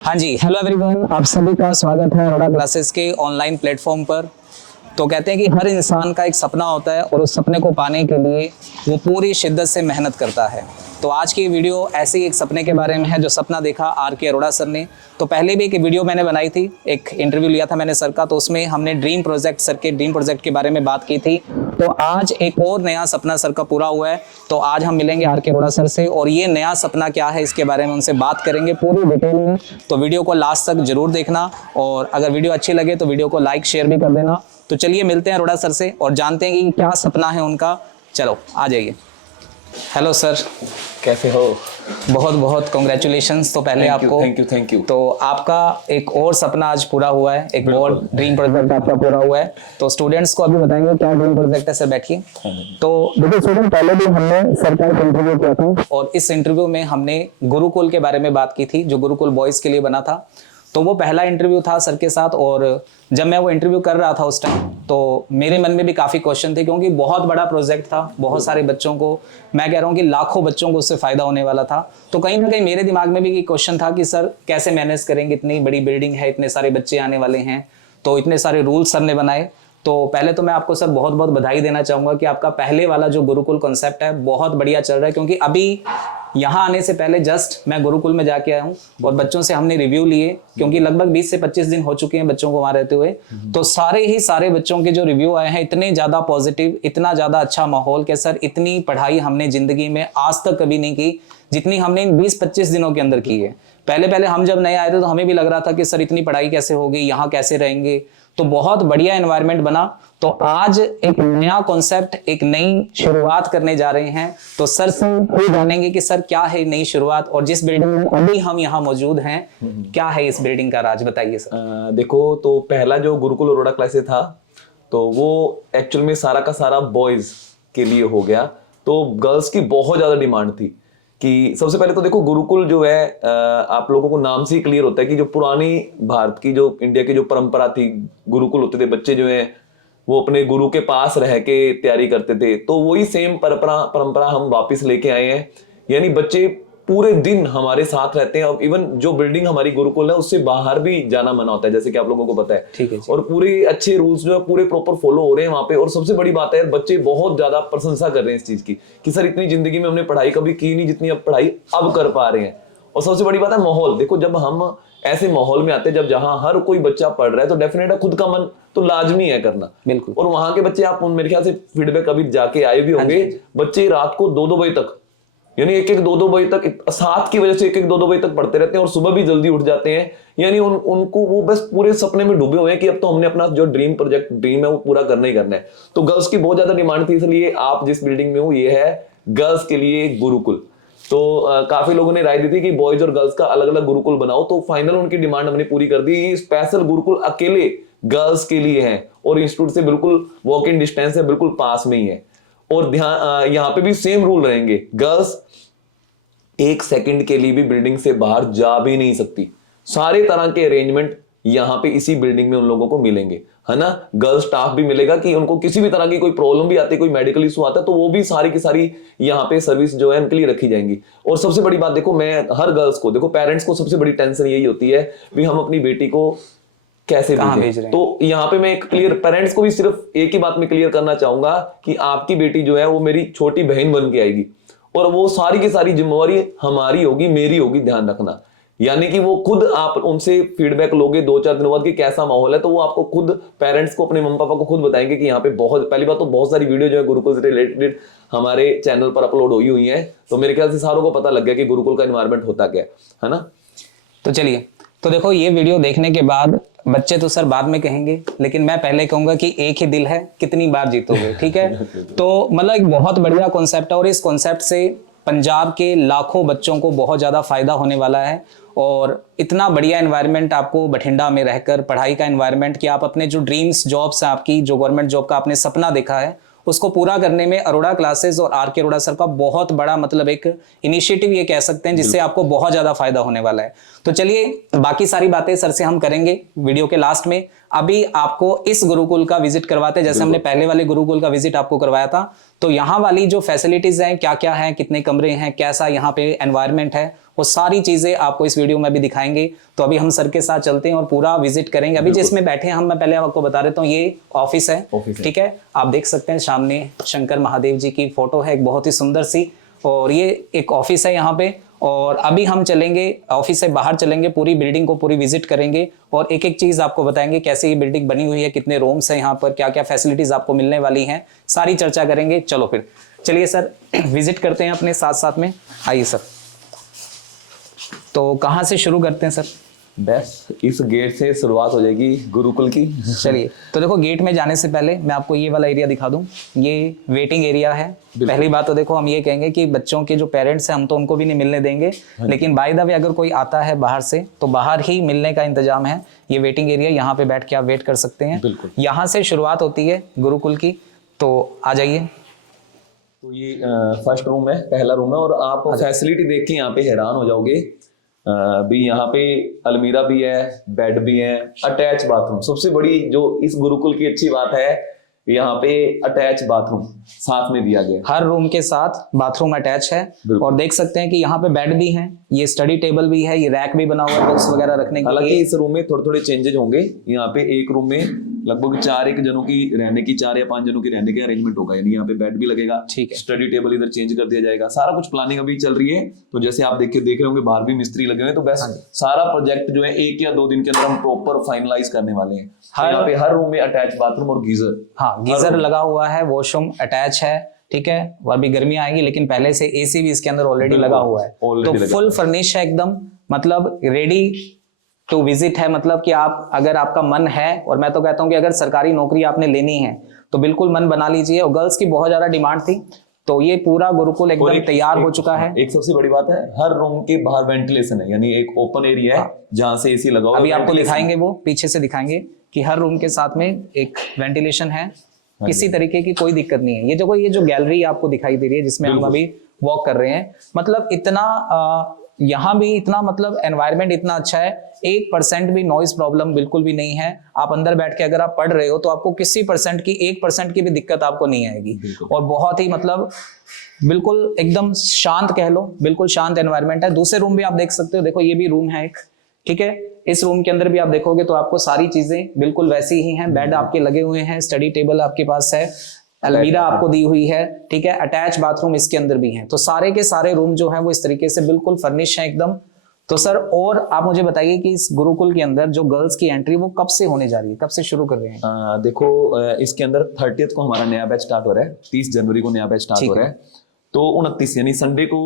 हाँ जी, hello everyone, आप सभी का स्वागत है अरोड़ा क्लासेस के ऑनलाइन प्लेटफॉर्म पर। तो कहते हैं कि हर इंसान का एक सपना होता है और उस सपने को पाने के लिए वो पूरी शिद्दत से मेहनत करता है। तो आज की वीडियो ऐसे ही एक सपने के बारे में है जो सपना देखा आर के अरोड़ा सर ने। तो पहले भी एक वीडियो मैंने बनाई थी, एक इंटरव्यू लिया था मैंने सर का, तो उसमें हमने ड्रीम प्रोजेक्ट, सर के ड्रीम प्रोजेक्ट के बारे में बात की थी। तो आज एक और नया सपना सर का पूरा हुआ है। तो आज हम मिलेंगे आर के अरोड़ा सर से और ये नया सपना क्या है इसके बारे में उनसे बात करेंगे पूरी डिटेल में। तो वीडियो को लास्ट तक जरूर देखना और अगर वीडियो अच्छी लगे तो वीडियो को लाइक शेयर भी कर देना। तो चलिए मिलते हैं अरोड़ा सर से और जानते हैं कि क्या सपना है उनका। चलो आ जाइए। हेलो सर, कैसे हो? बहुत बहुत कॉन्ग्रेचुलेशंस। तो पहले आपको थैंक यू। तो आपका एक और सपना आज पूरा हुआ है, एक और ड्रीम प्रोजेक्ट आपका पूरा हुआ है। तो स्टूडेंट्स को अभी बताएंगे क्या ड्रीम प्रोजेक्ट है। सर बैठिए। तो देखिए स्टूडेंट, पहले भी हमने सरकार का इंटरव्यू किया था और इस इंटरव्यू में हमने गुरुकुल के बारे में बात की थी जो गुरुकुल बॉयज के लिए बना था। तो वो पहला इंटरव्यू था सर के साथ और जब मैं वो इंटरव्यू कर रहा था उस टाइम तो मेरे मन में भी काफ़ी क्वेश्चन थे क्योंकि बहुत बड़ा प्रोजेक्ट था, बहुत सारे बच्चों को, मैं कह रहा हूँ कि लाखों बच्चों को उससे फ़ायदा होने वाला था। तो कहीं ना कहीं मेरे दिमाग में भी ये क्वेश्चन था कि सर कैसे मैनेज करेंगे, इतनी बड़ी बिल्डिंग है, इतने सारे बच्चे आने वाले हैं, तो इतने सारे रूल्स सर ने बनाए। तो पहले तो मैं आपको सर बहुत बहुत बधाई देना चाहूँगा कि आपका पहले वाला जो गुरुकुल कॉन्सेप्ट है बहुत बढ़िया चल रहा है। क्योंकि अभी यहाँ आने से पहले जस्ट मैं गुरुकुल में जाके आया हूँ और बच्चों से हमने रिव्यू लिए क्योंकि लगभग 20 से 25 दिन हो चुके हैं बच्चों को वहाँ रहते हुए। तो सारे बच्चों के जो रिव्यू आए हैं इतने ज़्यादा पॉजिटिव, इतना ज़्यादा अच्छा माहौल कि सर इतनी पढ़ाई हमने ज़िंदगी में आज तक कभी नहीं की जितनी हमने इन 20-25 दिनों के अंदर की है। पहले हम जब नए आए थे तो हमें भी लग रहा था कि सर इतनी पढ़ाई कैसे होगी, यहाँ कैसे रहेंगे। तो बहुत बढ़िया एनवायरनमेंट बना। तो आज एक नया कॉन्सेप्ट, एक नई शुरुआत करने जा रहे हैं। तो सर से ही जानेंगे कि सर क्या है नई शुरुआत और जिस बिल्डिंग में अभी हम यहाँ मौजूद हैं क्या है इस बिल्डिंग का राज, बताइए सर। देखो, तो पहला जो गुरुकुल अरोड़ा क्लासेस था तो वो एक्चुअल में सारा का सारा बॉयज के लिए हो गया। तो गर्ल्स की बहुत ज्यादा डिमांड थी कि सबसे पहले तो देखो गुरुकुल जो है आप लोगों को नाम से ही क्लियर होता है कि जो पुरानी भारत की, जो इंडिया की जो परंपरा थी, गुरुकुल होते थे, बच्चे जो है वो अपने गुरु के पास रह के तैयारी करते थे। तो वही सेम परंपरा हम वापस लेके आए हैं। यानी बच्चे पूरे दिन हमारे साथ रहते हैं और इवन जो बिल्डिंग हमारी गुरुकुल है उससे बाहर भी जाना मना होता है, जैसे कि आप लोगों को पता है। ठीक है। और पूरे अच्छे रूल्स जो है पूरे प्रॉपर फॉलो हो रहे हैं वहां पे। और सबसे बड़ी बात है, बच्चे बहुत ज्यादा प्रशंसा कर रहे हैं इस चीज की कि सर इतनी जिंदगी में हमने पढ़ाई कभी की नहीं जितनी अब पढ़ाई अब कर पा रहे हैं। और सबसे बड़ी बात है माहौल। देखो, जब हम ऐसे माहौल में आते हैं जब जहां हर कोई बच्चा पढ़ रहा है तो डेफिनेट है खुद का मन तो लाजमी है करना। बिल्कुल। और वहां के बच्चे, आप मेरे ख्याल से फीडबैक अभी जाके आए भी होंगे, बच्चे रात को 2-2 बजे तक, यानी 1-1, 2-2 बजे तक, साथ की वजह से 1-1, 2-2 बजे तक पढ़ते रहते हैं और सुबह भी जल्दी उठ जाते हैं। यानी उनको वो बस पूरे सपने में डूबे हुए हैं कि अब तो हमने अपना जो ड्रीम है वो पूरा करना ही करना है। तो गर्ल्स की बहुत ज्यादा डिमांड थी, इसलिए आप जिस बिल्डिंग में हो ये है गर्ल्स के लिए एक गुरुकुल। तो काफी लोगों ने राय दी थी कि बॉयज और गर्ल्स का अलग अलग गुरुकुल बनाओ। तो फाइनल उनकी डिमांड हमने पूरी कर दी। ये स्पेशल गुरुकुल अकेले गर्ल्स के लिए है और इंस्टीट्यूट से बिल्कुल वॉक इन डिस्टेंस है, बिल्कुल पास में ही है। और ध्यान, यहाँ पे भी सेम रूल रहेंगे, गर्ल्स 1 सेकंड के लिए भी बिल्डिंग से बाहर जा भी नहीं सकती। सारे तरह के अरेंजमेंट यहाँ पे इसी बिल्डिंग में उन लोगों को मिलेंगे, है ना। गर्ल्स स्टाफ भी मिलेगा कि उनको किसी भी तरह की कोई प्रॉब्लम भी आती है, कोई मेडिकल इशू आता है तो वो भी सारी की सारी यहाँ पे सर्विस जो है उनके लिए रखी जाएंगी। और सबसे बड़ी बात देखो, मैं हर गर्ल्स को, देखो पेरेंट्स को सबसे बड़ी टेंशन यही होती है भी हम अपनी बेटी को कैसे भेजें। तो यहाँ पे मैं एक क्लियर पेरेंट्स को भी सिर्फ एक ही बात में क्लियर करना चाहूंगा कि आपकी बेटी जो है वो मेरी छोटी बहन बन के आएगी और वो सारी की सारी जिम्मेवारी हमारी होगी, मेरी होगी, ध्यान रखना। यानी कि वो खुद, आप उनसे फीडबैक लोगे 2-4 दिनों बाद कि कैसा माहौल है, तो वो आपको खुद, पेरेंट्स को, अपने मम्मी पापा को खुद बताएंगे कि यहाँ पे बहुत, पहली बात तो बहुत सारी वीडियो जो है गुरुकुल से रिलेटेड हमारे चैनल पर अपलोड हुई है। तो मेरे ख्याल से सारों को पता लग गया कि गुरुकुल का एनवायरनमेंट होता क्या है ना। तो चलिए, तो देखो ये वीडियो देखने के बाद बच्चे तो सर बाद में कहेंगे, लेकिन मैं पहले कहूंगा कि एक ही दिल है कितनी बार जीतोगे, ठीक है। तो मतलब एक बहुत बढ़िया कॉन्सेप्ट है और इस कॉन्सेप्ट से पंजाब के लाखों बच्चों को बहुत ज़्यादा फायदा होने वाला है। और इतना बढ़िया एनवायरनमेंट आपको बठिंडा में रहकर, पढ़ाई का एनवायरनमेंट, कि आप अपने जो ड्रीम्स जॉब्स हैं, आपकी जो गवर्नमेंट जॉब का आपने सपना देखा है उसको पूरा करने में अरोड़ा क्लासेस और आर के अरोड़ा सर का बहुत बड़ा मतलब एक इनिशिएटिव ये कह सकते हैं जिससे आपको बहुत ज्यादा फायदा होने वाला है। तो चलिए बाकी सारी बातें सर से हम करेंगे वीडियो के लास्ट में। अभी आपको इस गुरुकुल का विजिट करवाते हैं, जैसे हमने पहले वाले गुरुकुल का विजिट आपको करवाया था। तो यहाँ वाली जो फैसिलिटीज हैं, क्या क्या है, कितने कमरे हैं, कैसा यहाँ पे एनवायरनमेंट है, वो सारी चीजें आपको इस वीडियो में भी दिखाएंगे। तो अभी हम सर के साथ चलते हैं और पूरा विजिट करेंगे। अभी जिसमें बैठे हैं हम, मैं पहले आपको बता देता हूँ, ये ऑफिस है, ठीक है। आप देख सकते हैं सामने शंकर महादेव जी की फोटो है, एक बहुत ही सुंदर सी, और ये एक ऑफिस है यहाँ पे। और अभी हम चलेंगे ऑफिस से बाहर, चलेंगे पूरी बिल्डिंग को पूरी विजिट करेंगे और एक एक चीज आपको बताएंगे कैसे ये बिल्डिंग बनी हुई है, कितने रूम्स हैं यहाँ पर, क्या क्या फैसिलिटीज आपको मिलने वाली हैं, सारी चर्चा करेंगे। चलो फिर चलिए सर विजिट करते हैं अपने साथ साथ में, आइए सर। तो कहाँ से शुरू करते हैं सर? बस इस गेट से शुरुआत हो जाएगी गुरुकुल की। चलिए, तो देखो गेट में जाने से पहले मैं आपको ये वाला एरिया दिखा दूं। ये वेटिंग एरिया है। पहली बात तो देखो हम ये कहेंगे कि बच्चों के जो पेरेंट्स हैं हम तो उनको भी नहीं मिलने देंगे, लेकिन बाय द वे अगर कोई आता है बाहर से तो बाहर ही मिलने का इंतजाम है। ये वेटिंग एरिया, यहाँ पे बैठ के आप वेट कर सकते हैं। यहाँ से शुरुआत होती है गुरुकुल की, तो आ जाइए। तो ये फर्स्ट रूम है, पहला रूम है, और आप फैसिलिटी देख के यहाँ पे हैरान हो जाओगे। भी यहाँ पे अलमीरा भी है, बेड भी है, अटैच बाथरूम। सबसे बड़ी जो इस गुरुकुल की अच्छी बात है, यहाँ पे अटैच बाथरूम साथ में दिया गया, हर रूम के साथ बाथरूम अटैच है। और देख सकते हैं कि यहाँ पे बेड भी है, ये स्टडी टेबल भी है, ये रैक भी बना हुआ है बुक्स वगैरह रखने के लिए। हालांकि इस रूम में थोड़े थोड़े चेंजेस होंगे। यहाँ पे एक रूम में लगभग 4 जनों की रहने की, 4 या 5 जनों की रहने के अरेंजमेंट होगा, यानी यहाँ पे बेड भी लगेगा, ठीक है। स्टडी टेबल इधर चेंज कर दिया जाएगा। सारा कुछ प्लानिंग अभी चल रही है। तो जैसे आप देख रहे होंगे बाहर भी मिस्त्री लगे हुए हैं। तो बस सारा प्रोजेक्ट जो है 1 या 2 दिन के अंदर हम प्रॉपर फाइनलाइज करने वाले हैं। यहाँ पे हर रूम में अटैच बाथरूम और गीजर, हाँ गीजर लगा हुआ है, वॉशरूम अटैच है, ठीक है। और अभी गर्मियां आएंगी, लेकिन पहले से एसी भी इसके अंदर ऑलरेडी लगा हुआ है। तो फुल फर्निश है एकदम, मतलब रेडी टू विजिट है। मतलब कि आप, अगर आपका मन है, और मैं तो कहता हूं कि अगर सरकारी नौकरी आपने लेनी है तो बिल्कुल मन बना लीजिए। और गर्ल्स की बहुत ज्यादा डिमांड थी, तो ये पूरा गुरुकुल एकदम तैयार हो चुका है। एक सबसे बड़ी बात है, हर रूम के बाहर वेंटिलेशन है, यानी एक ओपन एरिया है जहां से एसी लगा हुआ है। अभी आपको दिखाएंगे, वो पीछे से दिखाएंगे कि हर रूम के साथ में एक वेंटिलेशन है, किसी तरीके की कोई दिक्कत नहीं है। ये देखो, ये जो गैलरी आपको दिखाई दे रही है जिसमें हम अभी वॉक कर रहे हैं, मतलब इतना यहाँ भी इतना, मतलब एनवायरनमेंट इतना अच्छा है, 1% भी नॉइज प्रॉब्लम बिल्कुल भी नहीं है। आप अंदर बैठ के अगर आप पढ़ रहे हो तो आपको किसी परसेंट की, 1% की भी दिक्कत आपको नहीं आएगी। और बहुत ही, मतलब बिल्कुल एकदम शांत कह लो, बिल्कुल शांत एनवायरनमेंट है। दूसरे रूम भी आप देख सकते हो, देखो ये भी रूम है एक, ठीक है। इस रूम के अंदर भी आप देखोगे तो आपको सारी चीजें बिल्कुल वैसी ही हैं। बेड आपके लगे हुए हैं, स्टडी टेबल आपके पास है, अलमीरा आपको दी हुई है, ठीक है। अटैच बाथरूम इसके अंदर भी है। तो सारे के सारे रूम जो है वो इस तरीके से बिल्कुल फर्निश है एकदम। तो सर, और आप मुझे बताइए कि इस गुरुकुल के अंदर जो गर्ल्स की एंट्री वो कब से होने जा रही है, कब से शुरू कर रहे हैं? देखो, इसके अंदर 30 को हमारा नया बैच स्टार्ट हो रहा है, 30 जनवरी को नया बैच स्टार्ट हो रहा है। तो 29 यानी संडे को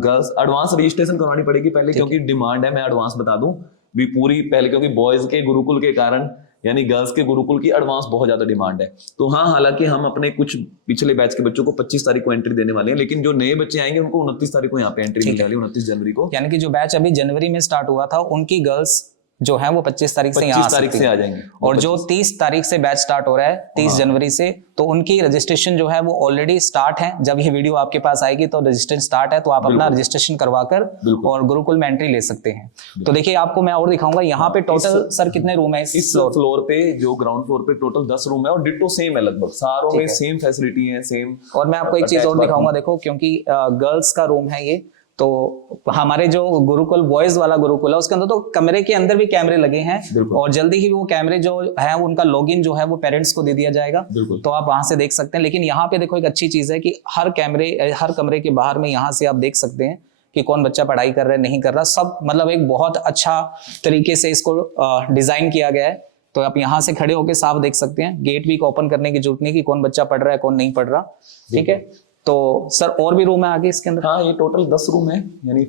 गर्ल्स एडवांस रजिस्ट्रेशन करवानी पड़ेगी पहले, क्योंकि डिमांड है। मैं एडवांस बता दूं भी पूरी पहले, क्योंकि बॉयज के गुरुकुल के कारण, यानी गर्ल्स के गुरुकुल की एडवांस बहुत ज्यादा डिमांड है। तो हाँ, हालांकि हम अपने कुछ पिछले बैच के बच्चों को 25 तारीख को एंट्री देने वाले हैं, लेकिन जो नए बच्चे आएंगे उनको 29 तारीख को यहाँ पे एंट्री मिलने वाली है, 29 जनवरी को। यानी कि जो बैच अभी जनवरी में स्टार्ट हुआ था उनकी गर्ल्स जो है वो 25 तारीख से यहाँ आ जाएंगे। और जो 30 तारीख से बैच स्टार्ट हो रहा है, 30 जनवरी से, तो उनकी रजिस्ट्रेशन जो है वो ऑलरेडी स्टार्ट है। जब ये वीडियो आपके पास आएगी तो रजिस्ट्रेशन स्टार्ट है, तो आप अपना रजिस्ट्रेशन करवाकर और गुरुकुल में एंट्री ले सकते हैं। तो देखिए, आपको मैं और दिखाऊंगा यहाँ पे टोटल सर कितने रूम है इस फ्लोर पे। जो ग्राउंड फ्लोर पे टोटल 10 रूम है और डिट्टो सेम है, लगभग सारों में सेम फैसिलिटी है, सेम। और मैं आपको एक चीज और दिखाऊंगा, देखो, क्योंकि गर्ल्स का रूम है ये, तो हमारे जो गुरुकुल बॉयज वाला गुरुकुल है उसके अंदर तो कमरे के अंदर भी कैमरे लगे हैं, और जल्दी ही वो कैमरे जो है उनका लॉगिन जो है वो पेरेंट्स को दे दिया जाएगा, तो आप वहां से देख सकते हैं। लेकिन यहाँ पे देखो, एक अच्छी चीज है कि हर कमरे के बाहर में यहाँ से आप देख सकते हैं कि कौन बच्चा पढ़ाई कर रहा है, नहीं कर रहा, सब मतलब एक बहुत अच्छा तरीके से इसको डिजाइन किया गया है। तो आप यहाँ से खड़े होकर साफ देख सकते हैं, गेट भी ओपन करने की जरूरत नहीं कि कौन बच्चा पढ़ रहा है कौन नहीं पढ़ रहा, ठीक है। तो सर, और भी रूम है आगे इसके अंदर? हाँ, ये टोटल 10 रूम है, यानी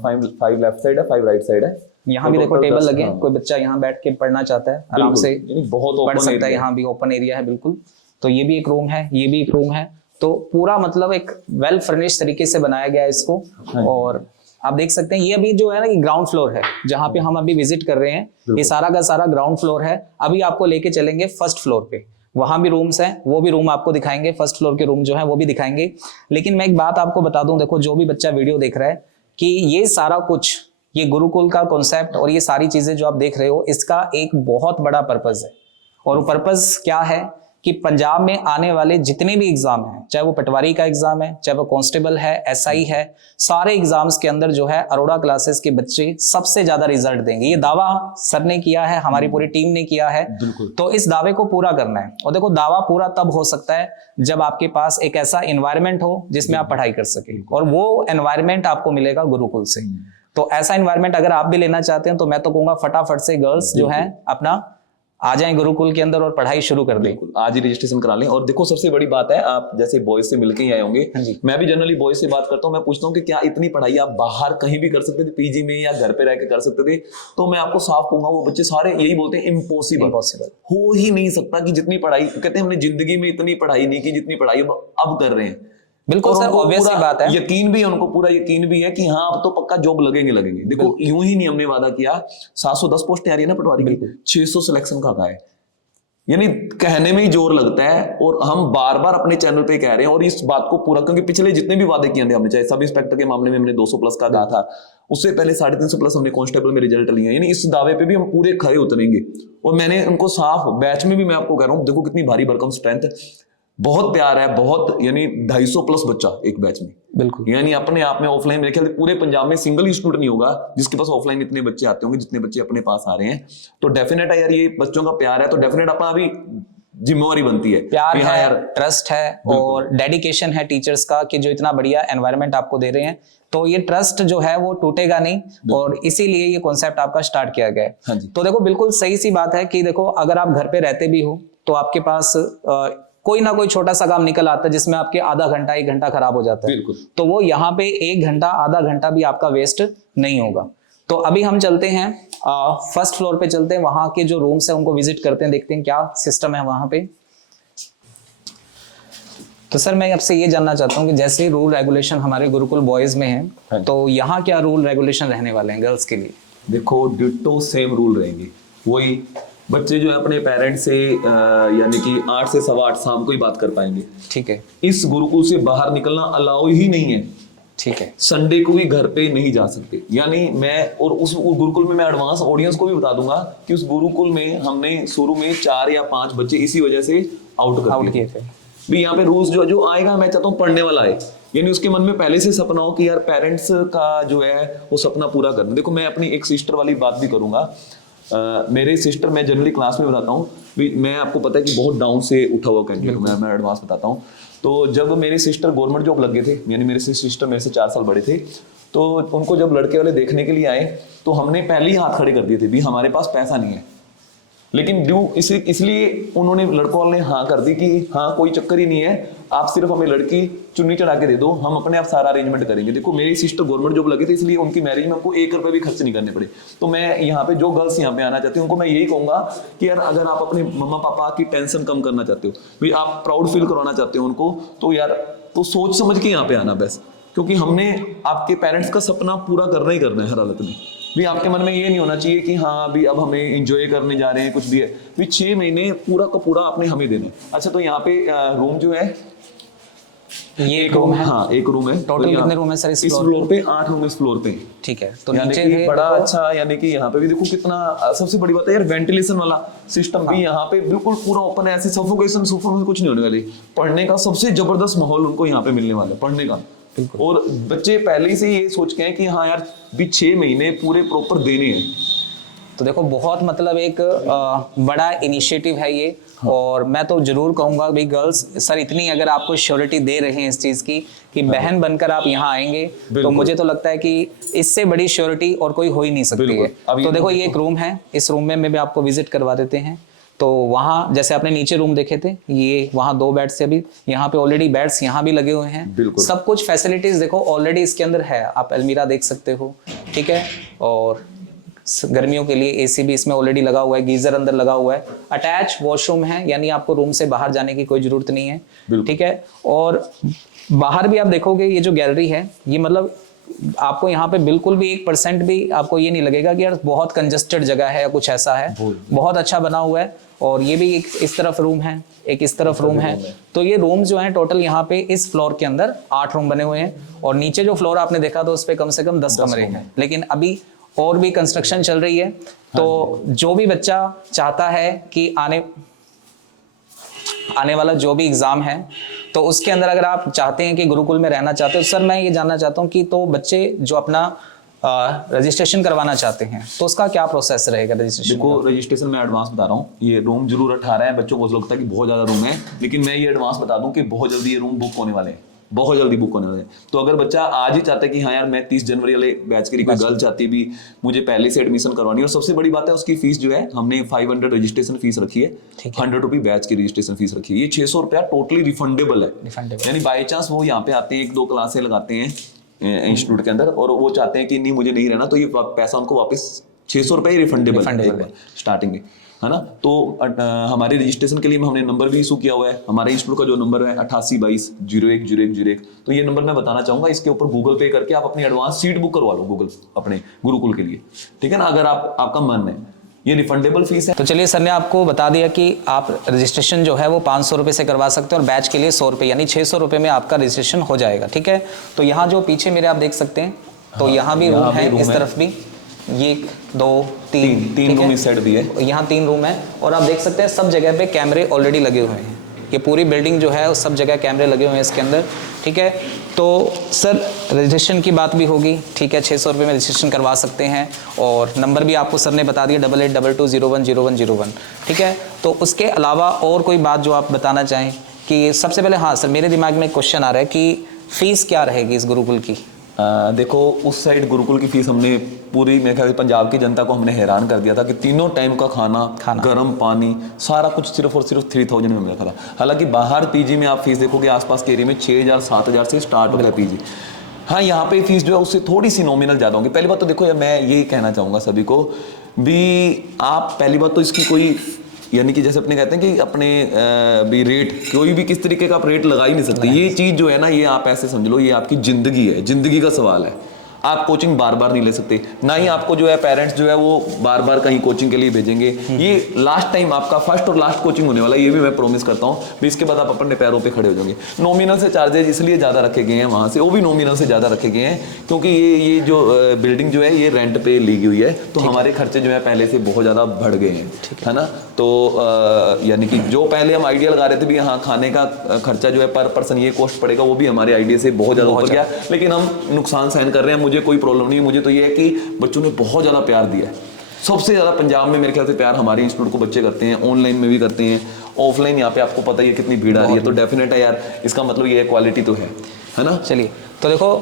5 लेफ्ट साइड है, 5 राइट साइड है। यहाँ भी देखो टेबल लगे हैं, कोई बच्चा यहाँ बैठ के पढ़ना चाहता है आराम से बहुत पढ़ सकता है। यहाँ भी ओपन एरिया है बिल्कुल। तो ये भी एक रूम है, ये भी एक रूम है। तो पूरा मतलब एक वेल फर्निश तरीके से बनाया गया है इसको। और आप देख सकते हैं, ये अभी जो है ना, ये ग्राउंड फ्लोर है जहाँ पे हम अभी विजिट कर रहे हैं। ये सारा का सारा ग्राउंड फ्लोर है। अभी आपको लेके चलेंगे फर्स्ट फ्लोर पे, वहां भी रूम्स हैं, वो भी रूम आपको दिखाएंगे, फर्स्ट फ्लोर के रूम जो है वो भी दिखाएंगे। लेकिन मैं एक बात आपको बता दूं, देखो, जो भी बच्चा वीडियो देख रहा है, कि ये सारा कुछ, ये गुरुकुल का कॉन्सेप्ट और ये सारी चीजें जो आप देख रहे हो, इसका एक बहुत बड़ा पर्पस है। और पर्पस क्या है कि पंजाब में आने वाले जितने भी एग्जाम हैं, चाहे वो पटवारी का एग्जाम है, चाहे वो कांस्टेबल है, एसआई है, सारे एग्जाम्स के अंदर जो है अरोड़ा क्लासेस के बच्चे सबसे ज्यादा रिजल्ट देंगे। ये दावा सर ने किया है, हमारी पूरी टीम ने किया है। तो इस दावे को पूरा करना है। और देखो, दावा पूरा तब हो सकता है जब आपके पास एक ऐसा एनवायरनमेंट हो जिसमें आप पढ़ाई कर सके, और वो एनवायरनमेंट आपको मिलेगा गुरुकुल से। तो ऐसा एनवायरनमेंट अगर आप भी लेना चाहते हैं तो मैं तो कहूंगा फटाफट से गर्ल्स जो है अपना आ जाएं गुरुकुल के अंदर और पढ़ाई शुरू कर दें। आज ही रजिस्ट्रेशन करा लें। और देखो, सबसे बड़ी बात है, आप जैसे बॉयज से मिलके ही आए होंगे, मैं भी जनरली बॉयज से बात करता हूं, मैं पूछता हूं कि क्या इतनी पढ़ाई आप बाहर कहीं भी कर सकते थे, पीजी में या घर पे रह के कर सकते थे? तो मैं आपको साफ कहूंगा, वो बच्चे सारे यही बोलते हैं इम्पॉसिबल, हो ही नहीं सकता कि जितनी पढ़ाई, कहते हैं हमने जिंदगी में इतनी पढ़ाई नहीं की जितनी पढ़ाई अब कर रहे हैं। बिल्कुल सर, ऑब्वियस सी बात है। यकीन भी है उनको, पूरा यकीन भी है कि हाँ अब तो पक्का जॉब लगेंगे। देखो, यूं ही नहीं हमने वादा किया, 710 पोस्ट आ रही है ना पटवारी की, 600 सिलेक्शन का है, यानी कहने में ही जोर लगता है। और हम बार बार अपने चैनल पे कह रहे हैं और इस बात को पूरा, क्योंकि पिछले जितने भी वादे किए हमने, चाहे सब इंस्पेक्टर के मामले में हमने 200 प्लस का कहा था, उससे पहले 350 प्लस हमने कांस्टेबल में रिजल्ट लिए, यानी इस दावे पे भी हम पूरे खरे उतरेंगे। और मैंने उनको साफ बैच में भी मैं आपको कह रहा हूँ, देखो कितनी भारी भरकम स्ट्रेंथ, बहुत प्यार है, बहुत, यानी 250 प्लस बच्चा एक बैच में। बिल्कुल, यानी अपने आप में ऑफलाइन, मेरे ख्याल से पूरे पंजाब में सिंगल स्टूडेंट नहीं होगा जिसके पास ऑफलाइन इतने बच्चे आते होंगे जितने बच्चे अपने पास आ रहे हैं। तो डेफिनेट है यार, ये बच्चों का प्यार है, तो डेफिनेट अपना अभी जिम्मेवारी बनती है, प्यार है, ट्रस्ट है और डेडिकेशन है टीचर्स का कि जो इतना बढ़िया एनवायरनमेंट आपको दे रहे हैं, तो ये ट्रस्ट जो है वो टूटेगा नहीं, और इसीलिए ये कॉन्सेप्ट आपका स्टार्ट किया गया है। तो देखो, बिल्कुल सही सी बात है कि देखो, अगर आप घर पे रहते भी हो तो आपके पास कोई ना कोई छोटा सा काम निकल आता है जिसमें आपके आधा घंटा 1 घंटा खराब हो जाता है, तो वो यहाँ पे 1 घंटा आधा घंटा भी आपका वेस्ट नहीं होगा। तो अभी हम चलते हैं फर्स्ट फ्लोर पे, चलते हैं, वहां के जो रूम्स है उनको विजिट करते हैं, देखते हैं क्या सिस्टम है वहां पे। तो सर, मैं आपसे ये जानना चाहता हूँ कि जैसे रूल रेगुलेशन हमारे गुरुकुल बॉयज में है, तो यहाँ क्या रूल रेगुलेशन रहने वाले हैं गर्ल्स के लिए? देखो, डिट्टो सेम रूल रहेंगे। वही बच्चे जो है अपने पेरेंट्स से यानी कि 8 से 8:15 शाम को ही बात कर पाएंगे। ठीक है। इस गुरुकुल से बाहर निकलना अलाउ ही नहीं है। ठीक है। संडे को भी घर पे नहीं जा सकते। यानी मैं, और उस गुरुकुल में मैं एडवांस ऑडियंस को भी बता दूंगा कि उस गुरुकुल में हमने शुरू में 4 या 5 बच्चे इसी वजह से आउट किए थे। भी यहाँ पे रूल्स जो आएगा, मैं चाहता हूँ पढ़ने वाला आए, यानी उसके मन में पहले से सपना हो कि यार पेरेंट्स का जो है वो सपना पूरा करना। देखो, मैं अपनी एक सिस्टर वाली बात भी करूंगा। मेरे सिस्टर, मैं जनरली क्लास में बताता हूँ, मैं आपको पता है कि बहुत डाउन से उठा हुआ कैंडिडेट, मैं एडवांस बताता हूँ। तो जब मेरे सिस्टर गवर्नमेंट जॉब लग गए थे, यानी मेरे सिस्टर मेरे से 4 साल बड़े थे, तो उनको जब लड़के वाले देखने के लिए आए तो हमने पहले ही हाथ खड़े कर दिए थे, भी हमारे पास पैसा नहीं है। लेकिन इसलिए उन्होंने, लड़कों वाले ने हाँ कर दी कि हाँ कोई चक्कर ही नहीं है, आप सिर्फ हमें लड़की चुन्नी चढ़ा के दे दो, हम अपने आप सारा अरेंजमेंट करेंगे। देखो, मेरी सिस्टर गवर्नमेंट जॉब लगी थी, इसलिए उनकी मैरिज में हमको 1 रुपए भी खर्च नहीं करने पड़े। तो मैं यहाँ पे जो गर्ल्स यहाँ पे आना चाहती हूँ उनको मैं यही कहूंगा कि यार, अगर आप अपने मम्मा पापा की टेंशन कम करना चाहते हो, भाई आप प्राउड फील करवाना चाहते हो उनको, तो यार तो सोच समझ के यहाँ पे आना बेस्ट, क्योंकि हमने आपके पेरेंट्स का सपना पूरा करना ही करना है हर हालत में। भी आपके मन में ये नहीं होना चाहिए कि हाँ अभी अब हमें एंजॉय करने जा रहे हैं, कुछ भी है, भी 6 महीने पूरा का पूरा आपने हमें देना है। अच्छा, तो यहाँ पे रूम जो है, ये एक रूम है। हाँ, एक रूम है। टोटल कितने रूम है सर इस फ्लोर पे? 8 रूम इस फ्लोर पे। ठीक है। तो नीचे भी बड़ा अच्छा, यानी कि यहाँ पे भी देखो कितना, सबसे बड़ी बात है यार, वेंटिलेशन वाला सिस्टम भी यहाँ पे बिल्कुल पूरा ओपन है, ऐसे सफोकेशन कुछ नहीं होने वाली। पढ़ने का सबसे जबरदस्त माहौल उनको यहाँ पे मिलने वाला है, पढ़ने का। और बच्चे पहले से ये सोच के हैं कि हाँ यार, भी 6 महीने पूरे प्रॉपर देने हैं। तो देखो, बहुत मतलब एक बड़ा इनिशिएटिव है ये। और मैं तो जरूर कहूंगा भाई गर्ल्स सर, इतनी अगर आपको श्योरिटी दे रहे हैं इस चीज की कि बहन बनकर आप यहाँ आएंगे, तो मुझे तो लगता है कि इससे बड़ी श्योरिटी और कोई हो ही नहीं सकती है। तो देखो, ये एक रूम है, इस रूम में भी आपको विजिट करवा देते हैं। तो वहाँ जैसे आपने नीचे रूम देखे थे, ये वहाँ 2 बेड्स से, अभी यहाँ पे ऑलरेडी बेड्स यहाँ भी लगे हुए हैं। सब कुछ फैसिलिटीज देखो ऑलरेडी इसके अंदर है, आप अलमीरा देख सकते हो। ठीक है। और गर्मियों के लिए एसी भी इसमें ऑलरेडी लगा हुआ है, गीजर अंदर लगा हुआ है, अटैच वॉशरूम है, यानी आपको रूम से बाहर जाने की कोई जरूरत नहीं है। ठीक है। और बाहर भी आप देखोगे, ये जो गैलरी है, ये मतलब आपको यहाँ पे बिल्कुल भी 1% भी आपको ये नहीं लगेगा कि यार बहुत कंजस्टेड जगह है या कुछ ऐसा है। बहुत अच्छा बना हुआ है। और ये भी एक इस तरफ रूम है, एक इस तरफ रूम है। तो ये रूम जो है टोटल यहाँ पे इस फ्लोर के अंदर 8 रूम बने हुए हैं। और नीचे जो फ्लोर आपने देखा था उस पे कम से कम 10 कमरे हैं, लेकिन अभी और भी कंस्ट्रक्शन चल रही है। तो जो भी बच्चा चाहता है कि आने आने वाला जो भी एग्ज़ाम है, तो उसके अंदर अगर आप चाहते हैं कि गुरुकुल में रहना चाहते हो, सर मैं ये जानना चाहता हूँ कि तो बच्चे जो अपना रजिस्ट्रेशन करवाना चाहते हैं तो उसका क्या प्रोसेस रहेगा रजिस्ट्रेशन? देखो रजिस्ट्रेशन में एडवांस बता रहा हूँ, ये रूम जरूर 18 है, बच्चों को लगता है कि बहुत ज़्यादा रूम है, लेकिन मैं ये एडवांस बता दूं कि बहुत जल्दी ये रूम बुक होने वाले हैं, बहुत जल्दी बुक होने वाले हैं। तो अगर बच्चा आज ही चाहता है कि हाँ यार मैं 30 जनवरी वाले बैच के लिए, कोई गर्ल चाहती भी मुझे पहले से एडमिशन करवानी है, और सबसे बड़ी बात है उसकी फीस जो है हमने 500 रजिस्ट्रेशन फीस रखी है, 100 रुपये बैच की रजिस्ट्रेशन फीस रखी है। ये 600 रुपया टोटली रिफंडेबल है, यानी बाई चांस वो यहाँ पे आते हैं 1-2 क्लासें लगाते हैं इंस्टीट्यूट के अंदर और वो चाहते हैं कि नहीं मुझे नहीं रहना, तो ये पैसा उनको वापस 600 रुपये रिफंडेबल है स्टार्टिंग में, है ना। तो हमारे रजिस्ट्रेशन के लिए हमने नंबर भी इशू किया हुआ है, हमारे इंस्टीट्यूट का जो नंबर है 8822010101। तो ये नंबर मैं बताना चाहूंगा, इसके ऊपर गूगल पे करके आप अपनी एडवांस सीट बुक करवा लो गूगल अपने गुरुकुल के लिए, ठीक है ना, अगर आपका मन है। ये रिफंडेबल फीस है। तो चलिए सर ने आपको बता दिया कि आप रजिस्ट्रेशन जो है वो 500 रुपये से करवा सकते हैं और बैच के लिए 100 रुपये, यानी 600 रुपये में आपका रजिस्ट्रेशन हो जाएगा, ठीक है। तो यहाँ जो पीछे मेरे आप देख सकते हैं, तो यहाँ भी रूम है, इस तरफ भी ये 2-3 रूम इस साइड भी है, यहाँ 3 रूम है, और आप देख सकते हैं सब जगह पे कैमरे ऑलरेडी लगे हुए हैं। ये पूरी बिल्डिंग जो है उस सब जगह कैमरे लगे हुए हैं इसके अंदर, ठीक है। तो सर रजिस्ट्रेशन की बात भी होगी, ठीक है, 600 रुपये में रजिस्ट्रेशन करवा सकते हैं, और नंबर भी आपको सर ने बता दिया 8822010101, ठीक है। तो उसके अलावा और कोई बात जो आप बताना चाहें कि सबसे पहले, हाँ सर मेरे दिमाग में एक क्वेश्चन आ रहा है कि फ़ीस क्या रहेगी इस गुरुकुल की? देखो उस साइड गुरुकुल की फीस हमने पूरी, मेरे ख्याल पंजाब की जनता को हमने हैरान कर दिया था कि तीनों टाइम का खाना गर्म पानी सारा कुछ सिर्फ और सिर्फ 3000 में मिला था। हालांकि बाहर पीजी में आप फीस देखोगे आसपास के एरिया में 6000-7000 से स्टार्ट होता है पीजी। हाँ यहाँ पे फीस जो है उससे थोड़ी सी नॉमिनल ज़्यादा होगी। पहली बात तो देखो मैं यही कहना चाहूँगा सभी को भी, आप पहली बात तो इसकी कोई, यानी कि जैसे अपने कहते हैं कि अपने भी रेट कोई भी किस तरीके का आप रेट लगा ही नहीं सकते। ये चीज़ जो है ना, ये आप ऐसे समझ लो ये आपकी ज़िंदगी है, ज़िंदगी का सवाल है। आप कोचिंग बार बार नहीं ले सकते, ना ही आपको जो है पेरेंट्स जो है वो बार बार कहीं कोचिंग के लिए भेजेंगे। ये लास्ट टाइम आपका फर्स्ट और लास्ट कोचिंग होने वाला है, ये भी मैं प्रॉमिस करता हूँ। भी इसके बाद आप अपने पैरों पे खड़े हो जाओगे। नॉमिनल से चार्जेज इसलिए ज़्यादा रखे गए हैं वहाँ से, वो भी नॉमिनल से ज़्यादा रखे गए हैं क्योंकि ये जो बिल्डिंग जो है ये रेंट पे ली हुई है, तो हमारे खर्चे जो है पहले से बहुत ज़्यादा बढ़ गए हैं, है ना। तो यानी कि जो पहले हम आइडिया लगा रहे थे भी हाँ खाने का खर्चा जो है पर पर्सन ये कॉस्ट पड़ेगा, वो भी हमारे आइडिया से बहुत ज़्यादा ऊपर गया, लेकिन हम नुकसान सहन कर रहे हैं। मुझे कोई प्रॉब्लम नहीं है, मुझे तो ये है कि बच्चों ने बहुत ज़्यादा प्यार दिया है। सबसे ज़्यादा पंजाब में मेरे ख्याल से प्यार हमारे इंस्टीट्यूट को बच्चे करते हैं, ऑनलाइन में भी करते हैं, ऑफलाइन यहाँ पे आपको पता ही है कितनी भीड़ आ रही है, तो डेफिनेट है यार, इसका मतलब ये है क्वालिटी तो है ना। चलिए तो देखो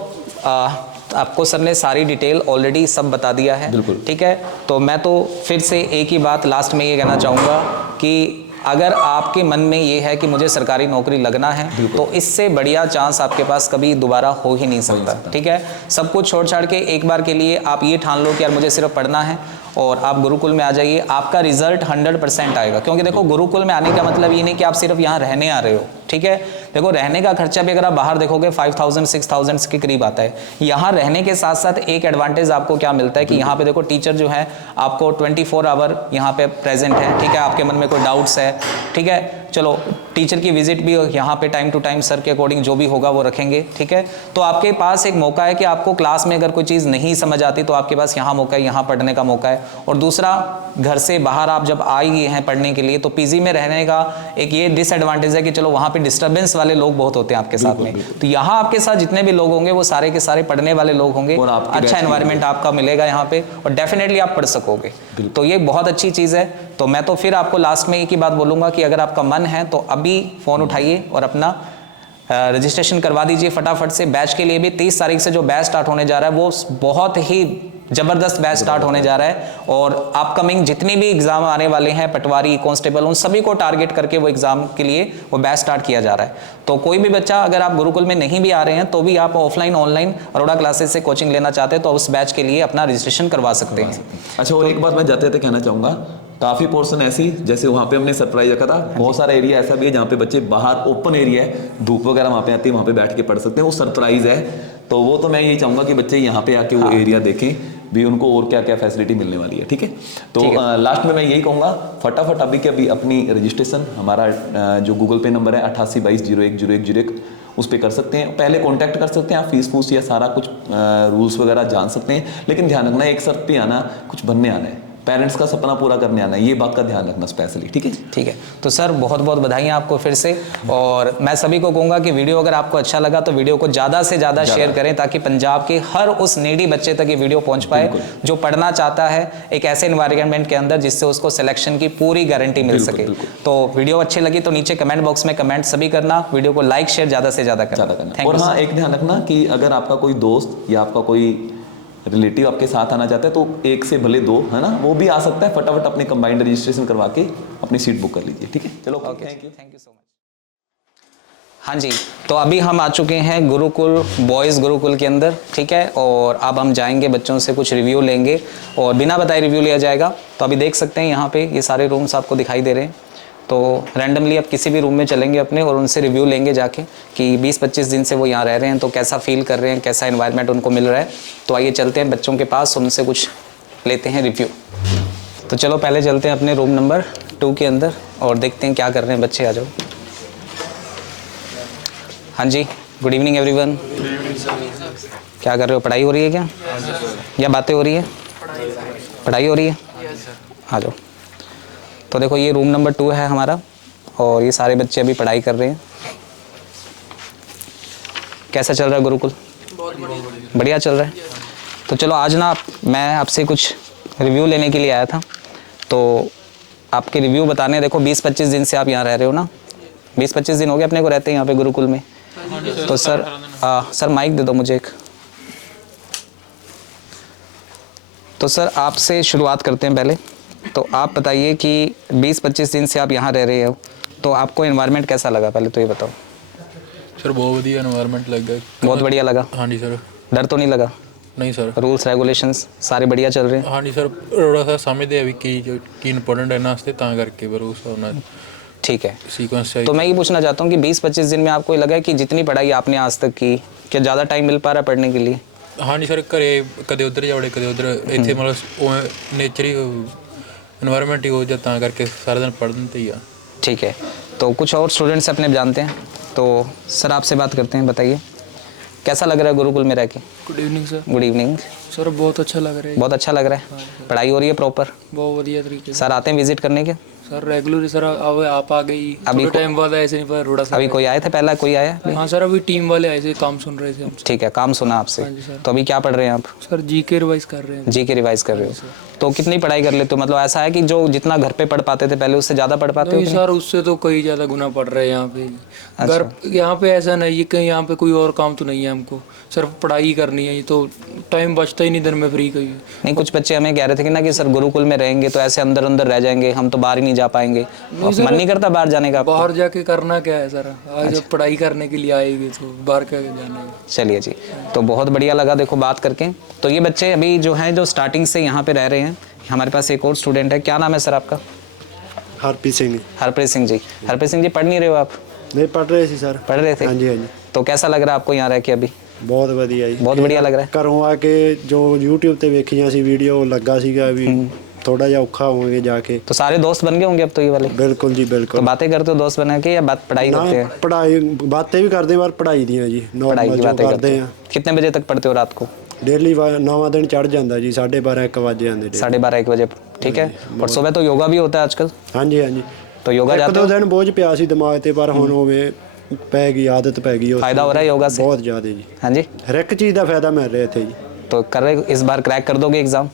आपको सर ने सारी डिटेल ऑलरेडी सब बता दिया है, बिल्कुल ठीक है। तो मैं तो फिर से एक ही बात लास्ट में ये कहना चाहूँगा कि अगर आपके मन में ये है कि मुझे सरकारी नौकरी लगना है, तो इससे बढ़िया चांस आपके पास कभी दोबारा हो ही नहीं सकता, ठीक है। सब कुछ छोड़ छाड़ के एक बार के लिए आप ये ठान लो कि यार मुझे सिर्फ पढ़ना है, और आप गुरुकुल में आ जाइए। आपका रिजल्ट 100% आएगा, क्योंकि देखो गुरुकुल में आने का मतलब ये नहीं कि आप सिर्फ यहाँ रहने आ रहे हो, ठीक है। देखो रहने का खर्चा भी अगर आप बाहर देखोगे 5000-6000 के करीब आता है। यहाँ रहने के साथ साथ एक एडवांटेज आपको क्या मिलता है कि यहाँ पे देखो टीचर जो है आपको 24 आवर यहाँ पे प्रेजेंट है, ठीक है। आपके मन में कोई डाउट्स है, ठीक है, चलो टीचर की विजिट भी यहाँ पे टाइम टू टाइम सर के अकॉर्डिंग जो भी होगा वो रखेंगे, ठीक है। तो आपके पास एक मौका है कि आपको क्लास में अगर कोई चीज़ नहीं समझ आती तो आपके पास यहाँ मौका है, यहाँ पढ़ने का मौका है। और दूसरा, घर से बाहर आप जब आ गए हैं पढ़ने के लिए, तो पीजी में रहने का एक ये डिसएडवांटेज है कि चलो वहाँ पे डिस्टर्बेंस वाले लोग बहुत होते हैं आपके साथ में, तो यहाँ आपके साथ जितने भी लोग होंगे वो सारे के सारे पढ़ने वाले लोग होंगे, अच्छा एनवायरनमेंट आपका मिलेगा यहाँ पे, और डेफिनेटली आप पढ़ सकोगे। तो ये बहुत अच्छी चीज़ है। तो मैं तो फिर आपको लास्ट में एक ही बात बोलूँगा कि अगर आपका मन है तो अभी फ़ोन उठाइए और अपना रजिस्ट्रेशन करवा दीजिए फटाफट से। बैच के लिए भी 30 तारीख से जो बैच स्टार्ट होने जा रहा है वो बहुत ही जबरदस्त बैच स्टार्ट होने जा रहा है, और अपकमिंग जितने भी एग्जाम आने वाले हैं, पटवारी, कांस्टेबल, उन सभी को टारगेट करके वो एग्जाम के लिए वो बैच स्टार्ट किया जा रहा है। तो कोई भी बच्चा अगर आप गुरुकुल में नहीं भी आ रहे हैं तो भी आप ऑफलाइन ऑनलाइन अरोड़ा क्लासेस से कोचिंग लेना चाहते हैं तो उस बैच के लिए अपना रजिस्ट्रेशन करवा सकते हैं। अच्छा, और एक बात मैं जाते जाते कहना चाहूँगा, काफ़ी पोर्शन ऐसी जैसे वहाँ पे हमने सरप्राइज रखा था, बहुत सारा एरिया ऐसा भी है जहाँ पे बच्चे बाहर ओपन एरिया है, धूप वगैरह वहाँ पे आती है, वहाँ पे बैठ के पढ़ सकते हैं, वो सरप्राइज है। तो वो तो मैं यही चाहूँगा कि बच्चे यहाँ पे आके वो एरिया देखें भी, उनको और क्या क्या फैसिलिटी मिलने वाली है, ठीक है। तो लास्ट में मैं यही कहूँगा, फटाफट अभी के अभी अपनी रजिस्ट्रेशन, हमारा जो गूगल पे नंबर है 8822010101, उस पर कर सकते हैं। पहले कांटेक्ट कर सकते हैं आप, फीस फूस या सारा कुछ रूल्स वगैरह जान सकते हैं, लेकिन ध्यान रखना एक शर्त पे आना, कुछ बनने आना है। पेरेंट्स का सपना पूरा करने आना है, ये बात का ध्यान रखना स्पेशली। ठीक है, ठीक है। तो सर बहुत बहुत बधाइयाँ आपको फिर से, और मैं सभी को कहूँगा कि वीडियो अगर आपको अच्छा लगा तो वीडियो को ज़्यादा से ज़्यादा शेयर करें, ताकि पंजाब के हर उस नीडी बच्चे तक ये वीडियो पहुँच पाए जो पढ़ना चाहता है एक ऐसे एनवायरनमेंट के अंदर जिससे उसको सिलेक्शन की पूरी गारंटी मिल सके। तो वीडियो अच्छी लगी तो नीचे कमेंट बॉक्स में कमेंट सभी करना, वीडियो को लाइक शेयर ज़्यादा से ज़्यादा करना। और हाँ, एक ध्यान रखना कि अगर आपका कोई दोस्त या आपका कोई रिलेटिव आपके साथ आना चाहता है तो एक से भले दो, है ना, वो भी आ सकता है। फटाफट अपने कंबाइंड रजिस्ट्रेशन करवा के अपनी सीट बुक कर लीजिए। ठीक है, चलो, okay, thank you so much. हाँ जी, तो अभी हम आ चुके हैं गुरुकुल, बॉयज़ गुरुकुल के अंदर। ठीक है, और अब हम जाएंगे बच्चों से कुछ रिव्यू लेंगे और बिना बताए रिव्यू लिया जाएगा। तो अभी देख सकते हैं यहाँ पे ये सारे रूम्स आपको दिखाई दे रहे हैं। तो रैंडमली आप किसी भी रूम में चलेंगे अपने और उनसे रिव्यू लेंगे जाके कि 20-25 दिन से वो यहाँ रह रहे हैं तो कैसा फील कर रहे हैं, कैसा एनवायरनमेंट उनको मिल रहा है। तो आइए चलते हैं बच्चों के पास, उनसे कुछ लेते हैं रिव्यू। तो चलो पहले चलते हैं अपने रूम नंबर 2 के अंदर और देखते हैं क्या कर रहे हैं बच्चे। आ जाओ। हाँ जी, गुड इवनिंग एवरीवन। क्या कर रहे हो, पढ़ाई हो रही है क्या या बातें हो रही है? पढ़ाई हो रही है, आ जाओ। तो देखो ये रूम नंबर 2 है हमारा और ये सारे बच्चे अभी पढ़ाई कर रहे हैं। कैसा चल रहा है गुरुकुल? बढ़िया चल रहा है। तो चलो आज ना मैं आपसे कुछ रिव्यू लेने के लिए आया था, तो आपके रिव्यू बताने। देखो 20-25 दिन से आप यहाँ रह रहे हो ना, 20-25 दिन हो गए अपने को रहते हैं यहाँ पे गुरुकुल में। तो सर माइक दे दो मुझे एक। तो सर आपसे शुरुआत करते हैं पहले। तो आप बताइए कि 20-25 दिन से आप यहाँ रह रहे हो तो आपको एनवायरनमेंट कैसा लगा, पहले तो ये बताओ। सर बहुत बढ़िया एनवायरनमेंट लगा। बहुत बढ़िया लगा? हाँ जी सर। डर तो नहीं लगा? नहीं सर। रूल्स रेगुलेशंस सारे बढ़िया चल रहे हैं? हाँ जी सर, थोड़ा सा समझते हैं कि इंपॉर्टेंट है ना वास्ते ता करके पर उस होना। ठीक है, सीक्वेंस चाहिए। तो मैं ये पूछना चाहता हूँ कि 20-25 दिन में आपको लगा कि जितनी पढ़ाई आपने आज तक की, क्या ज़्यादा टाइम मिल पा रहा है पढ़ने के लिए? हाँ जी सर, घरे कदे उधर जावड़े कदे उधर, इतने मतलब नेचर ही एनवायरनमेंट ही हो जाता करके सारा दिन पढ़ते ही आ। ठीक है, तो कुछ और स्टूडेंट्स अपने जानते हैं, तो सर आपसे बात करते हैं। बताइए कैसा लग रहा है गुरुकुल में रह के? Good evening sir. Good evening sir, बहुत अच्छा लग रहा है। बहुत अच्छा लग रहा है। पढ़ाई हो रही है प्रॉपर? बहुत बढ़िया तरीके से। सर आते हैं विजिट करने के? सर रेगुलर सर, अब आप आ गई अभी थोड़ा टाइम बाद ऐसे नहीं पर थोड़ा सा। अभी कोई आए थे पहला, कोई आया? हाँ सर, अभी टीम वाले आए थे, काम सुन रहे थे हमसे। ठीक है, काम सुना आपसे। हाँ जी सर। तो अभी क्या पढ़ रहे हैं आप? सर जीके रिवाइज कर रहे हैं। जी के रिवाइज कर रहे हो? तो कितनी पढ़ाई कर लेते हो? मतलब ऐसा है कि जो जितना घर पे पढ़ पाते थे पहले उससे ज़्यादा पढ़ पाते हो? नहीं सर, उससे तो कई ज़्यादा गुना पड़ रहे हैं यहाँ पे। घर यहाँ पे ऐसा नहीं है, कहीं यहाँ पे कोई और काम तो नहीं है, हमको सिर्फ पढ़ाई करनी है, तो टाइम बचता ही नहीं दिन में फ्री कहीं। नहीं, कुछ बच्चे हमें कह रहे थे कि ना कि सर गुरुकुल में रहेंगे तो ऐसे अंदर अंदर रह जाएंगे, हम तो बाहर ही नहीं जा पाएंगे। मन नहीं करता बाहर जाने का? बाहर जाके करना क्या है सर, आज जब पढ़ाई करने के लिए आएंगे तो बाहर क्या जाना है। चलिए जी, तो बहुत बढ़िया लगा देखो बात करके। तो ये बच्चे अभी जो हैं जो स्टार्टिंग से यहाँ पे रह रहे हैं। हमारे पास एक और स्टूडेंट है, क्या नाम है सर आपका? हरप्रीत सिंह। हरप्रीत सिंह जी। हरप्रीत सिंह जी, पढ़ नहीं रहे हो आप? नहीं, पढ़ रहे थे सर। पढ़ रहे थे? हाँ जी, हाँ जी। तो कैसा लग रहा है आपको यहाँ रह के अभी? ਬਹੁਤ ਵਧੀਆ ਜੀ। बहुत बढ़िया लग रहा है। ਘਰੋਂ ਆ ਕੇ ਜੋ YouTube ਤੇ ਵੇਖੀਆਂ ਸੀ ਵੀਡੀਓ ਲੱਗਾ ਸੀਗਾ ਵੀ थोड़ा ਜਿਹਾ ਔਖਾ ਹੋਵਾਂਗੇ जाके। तो सारे दोस्त बन गए होंगे अब तो ये वाले? बिल्कुल जी तो बिल्कुल। बातें करते हो दोस्त बना के या बात पढ़ाई करते हैं? पढ़ाई बातें भी करते हैं पर पढ़ाई ਦੀਆਂ जी पढ़ाई नॉर्मल की जो बातें करते करते हैं। हैं। कितने बजे तक पढ़ते हो रात को? डेली 9वां दिन चढ़ ਜਾਂਦਾ जी, 12:30-1 वज ਜਾਂਦੇ डेली। 12:30-1 बजे, ठीक है। और सुबह तो योगा भी होता है आजकल? हाँ जी, हाँ जी। तो योगा ਇੱਕ जाते ਦੋ हो? ਦਿਨ ਬੋਝ ਪਿਆ ਸੀ ਦਿਮਾਗ ਤੇ ਪਰ ਹੁਣ ਉਵੇਂ ਪੈ ਗਈ, आदत ਪੈ गई। फायदा हो रहा है योगा से? बहुत ज़्यादा जी। हाँ जी। हर एक चीज़ का फायदा मिल रहा है ਇੱਥੇ जी। तो कर रहे, इस बार क्रैक कर दोगे एग्जाम?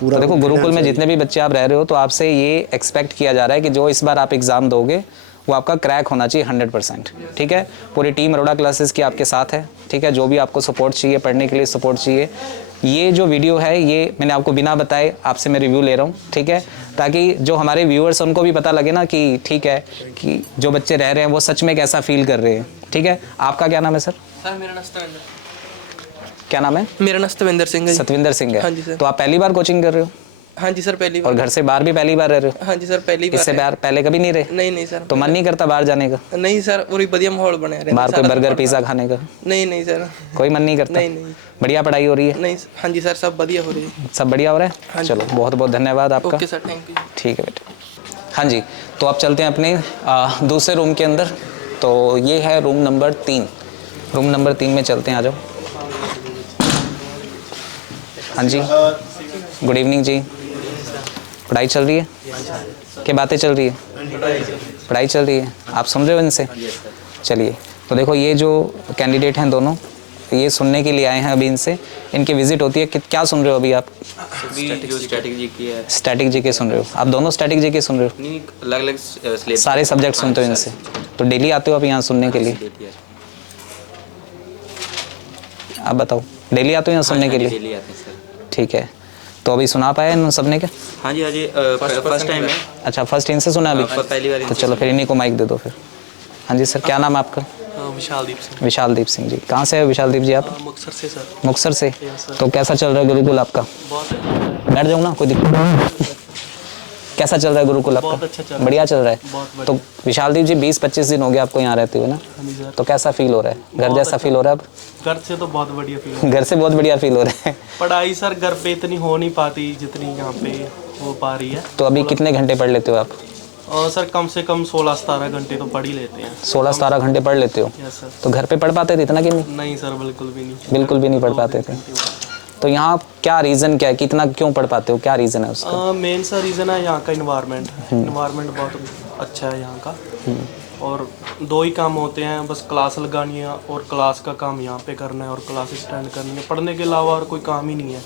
पूरा तो देखो गुरुकुल में जितने भी बच्चे आप रह रहे हो तो आपसे ये एक्सपेक्ट किया जा रहा है कि जो इस बार आप एग्ज़ाम दोगे वो आपका क्रैक होना चाहिए 100%। ठीक है, पूरी टीम अरोड़ा क्लासेस की आपके साथ है। ठीक है, जो भी आपको सपोर्ट चाहिए, पढ़ने के लिए सपोर्ट चाहिए। ये जो वीडियो है ये मैंने आपको बिना बताए आपसे मैं रिव्यू ले रहा हूँ। ठीक है, ताकि जो हमारे व्यूअर्स उनको भी पता लगे ना कि ठीक है कि जो बच्चे रह रहे हैं वो सच में कैसा फील कर रहे हैं। ठीक है, आपका क्या नाम है सर? सर मेरा नाम सतविंदर। क्या नाम है? मेरा नाम सतविंदर सिंह है। सतविंदर सिंह है। हाँ जी सर। तो आप पहली बार कोचिंग कर रहे हो? हाँ जी सर, पहली और बार। घर से बाहर भी पहली बार रह रहे हो? हाँ जी सर, पहली बार। इससे बाहर पहले कभी नहीं रहे? नहीं सर। तो मन नहीं करता बाहर जाने का? नहीं सर, पूरी बढ़िया माहौल बने रहता है। बाहर कोई बर्गर पिज़्ज़ा खाने का? नहीं सर, कोई मन नहीं करता? नहीं। बढ़िया पढ़ाई हो रही है? नहीं। हाँ जी सर, सब बढ़िया हो रही है। सब बढ़िया हो रहा है? चलो बहुत बहुत धन्यवाद आपका। Okay sir, thank you. ठीक है बेटा। हाँ जी, तो आप चलते हैं अपने दूसरे रूम के अंदर। तो ये है रूम नंबर 3। रूम नंबर 3 में चलते हैं, आ जाओ। हाँ जी, गुड इवनिंग जी। पढ़ाई चल रही है? क्या बातें चल रही है? पढ़ाई चल रही है। आप सुन रहे हो इनसे? चलिए, तो देखो ये जो कैंडिडेट हैं दोनों, ये सुनने के लिए आए हैं अभी इनसे, इनकी विजिट होती है कि क्या सुन रहे हो अभी आप? जो स्टैटिक जी की है, स्टैटिक जीके सुन रहे हो आप दोनों? स्टैटिक जीके सुन रहे हो? नहीं अलग अलग स्लेब सारे सब्जेक्ट सुनते हो इनसे? तो डेली आते हो आप यहाँ सुनने के लिए? आप बताओ, डेली आते हो यहाँ सुनने के लिए? डेली आते हैं सर। ठीक है, तो अभी सुना पाया इन सबने के? हाँ जी फर्स्ट टाइम है। अच्छा, फर्स्ट इनसे सुना अभी? पहली बार तो चलो फिर इन्हीं को माइक दे दो फिर। हाँ जी सर, क्या नाम है आपका? विशालदीप सिंह। विशालदीप सिंह जी। कहाँ से है विशालदीप जी आप? मुक्तसर से सर। मुक्तसर से। तो कैसा चल रहा है गुरुकुल आपका? बहुत अच्छा। बैठ जाऊँ ना, कोई दिक्कत नहीं? कैसा चल रहा है गुरुकुल बहुत आपका? अच्छा चल रहा है। बढ़िया चल रहा है। बहुत तो विशालदीप जी 20-25 दिन हो गए आपको यहाँ रहते हुए ना, सर। तो कैसा फील हो रहा है? घर जैसा फील हो रहा है अब? घर से तो बहुत बढ़िया फील। घर से बहुत बढ़िया फील हो रहा है। पढ़ाई सर घर पे इतनी हो नहीं पाती जितनी यहाँ पे हो पा रही है। तो अभी कितने घंटे पढ़ लेते हो आप? और सर कम से कम 16-17 घंटे तो पढ़ ही लेते हैं। 16-17 घंटे पढ़ लेते हो? Yes sir. तो घर पे पढ़ पाते थे इतना कि नहीं? नहीं सर, बिल्कुल भी नहीं। बिल्कुल भी नहीं पढ़ पाते थे। तो यहाँ क्या रीज़न क्या है कि इतना क्यों पढ़ पाते हो? क्या रीज़न है उसका? मेन सा रीज़न है यहाँ का इन्वायरमेंट। इन्वायरमेंट बहुत अच्छा है यहाँ का। और दो ही काम होते हैं, बस क्लास लगानी है और क्लास का काम यहाँ पे करना है और क्लास अटेंड करनी है। पढ़ने के अलावा और कोई काम ही नहीं है।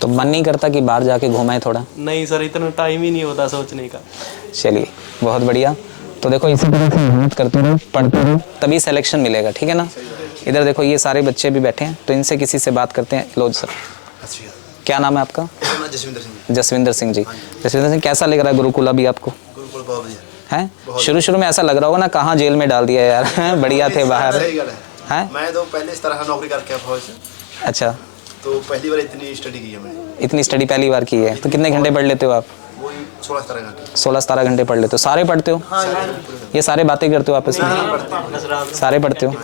तो मन नहीं करता कि बाहर जाके घूमाए थोड़ा? नहीं सर, इतना टाइम ही नहीं होता सोचने का। चलिए, बहुत बढ़िया। तो देखो इसी तरह से मेहनत करते रहो, पढ़ते रहो, तभी सिलेक्शन मिलेगा, ठीक है ना? इधर देखो ये सारे बच्चे भी बैठे हैं, तो इनसे किसी से बात करते हैं। लो सर, क्या नाम है आपका? जसविंदर सिंह। जसविंदर सिंह जी। जसविंदर सिंह, कैसा लग रहा है गुरुकुल अभी आपको? गुरुकुल बहुत बढ़िया हैं? शुरू में ऐसा लग रहा होगा ना, कहाँ जेल में डाल दिया यार बढ़िया थे बाहर। सही गल है। हैं? मैं तो पहले इस तरह नौकरी करके फौज से, अच्छा, तो पहली बार इतनी स्टडी की है मैंने। इतनी स्टडी पहली बार की है? तो कितने घंटे पढ़ लेते हो आप? वही 16-17 घंटे। 16-17 घंटे पढ़ लेते हो? सारे पढ़ते हो? ये सारे बातें करते हो आपस में? सारे पढ़ते हो?